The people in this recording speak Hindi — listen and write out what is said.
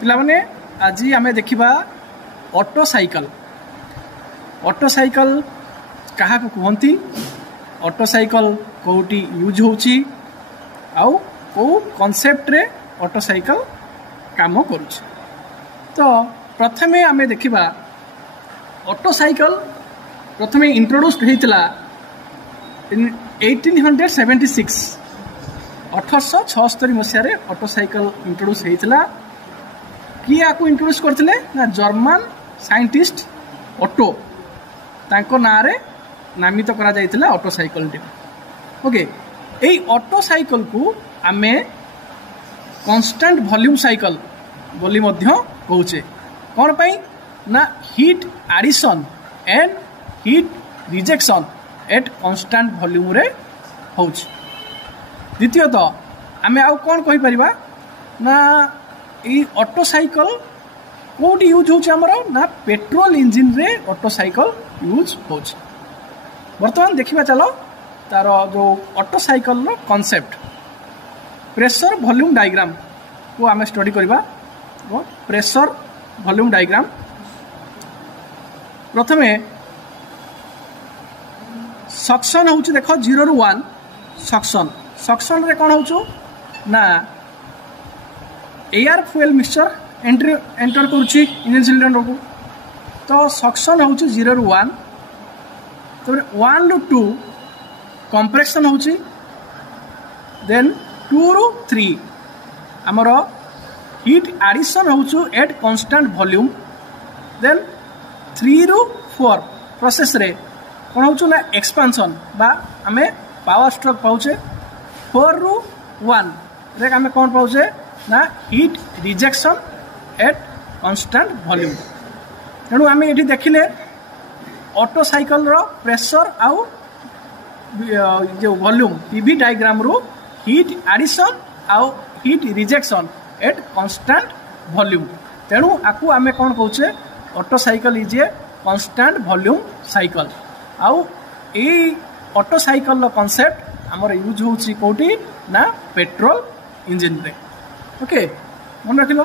पिलाने आज आम देखा ऑटो साइकल क्या कहती ऑटो साइकल कौटी यूज होची आउ को कॉन्सेप्ट रे ऑटो साइकल काम करुछ। तो प्रथमे आम देखा ऑटो साइकल प्रथमे इंट्रोड्यूस होता 1876 1876 मसीह ऑटो साइकल इंट्रोड्यूस होता। किए आपको इंट्रोड्यूस करते ना जर्मन साइंटिस्ट ऑटो तांको नाँ रे नामित करा जाइतिला ऑटो साइकल टी। ओके एई ऑटो साइकल को आमे कांस्टेंट वॉल्यूम साइकल बोली मध्य कहूचे कौन पाई ना heat addition and heat rejection at constant volume रे होउछ। द्वितीयतः आमे आउ कौन कहि परिबा ना ई ऑटो साइकल कोटी यूज होउछ हमर ना पेट्रोल इंजिन रे ऑटो साइकल यूज होउछ। वर्तमान देखिबा चलो तार जो ऑटो साइकल रो कांसेप्ट प्रेशर वॉल्यूम डायग्राम को आमे स्टडी करबा। वो प्रेशर वॉल्यूम डायग्राम प्रथमे सक्शन होउछ देखो 0 रु 1 सक्शन रे कोन होउछ ना air fuel mixture enter करुच्ची engine cylinder को। तो सक्शन होउछ 0 रु 1 तो 1 रु 2 कंप्रेशन होउची देन 2 रु 3 हमर हीट एडिशन होउछ एट कांस्टेंट वॉल्यूम देन 3 रु 4 प्रोसेस रे कोन होउछ ना एक्सपेंशन बा हमें पावर स्ट्रोक पाउचे। 4 रु 1 रे हमें कोन पाउचे ना heat rejection at constant volume. तेणु आम ये देखिले ऑटो साइकल रो प्रेशर आउ जो वॉल्यूम पीवी डायग्राम रो हीट एडिशन आउ heat rejection at constant volume. तेणु आपको आम कौन कहे auto cycle is a constant volume cycle. आउ ए ऑटो साइकल कॉन्सेप्ट आमर यूज होउची कोठी ना पेट्रोल इंजिन रे। ओके मन रखिलो।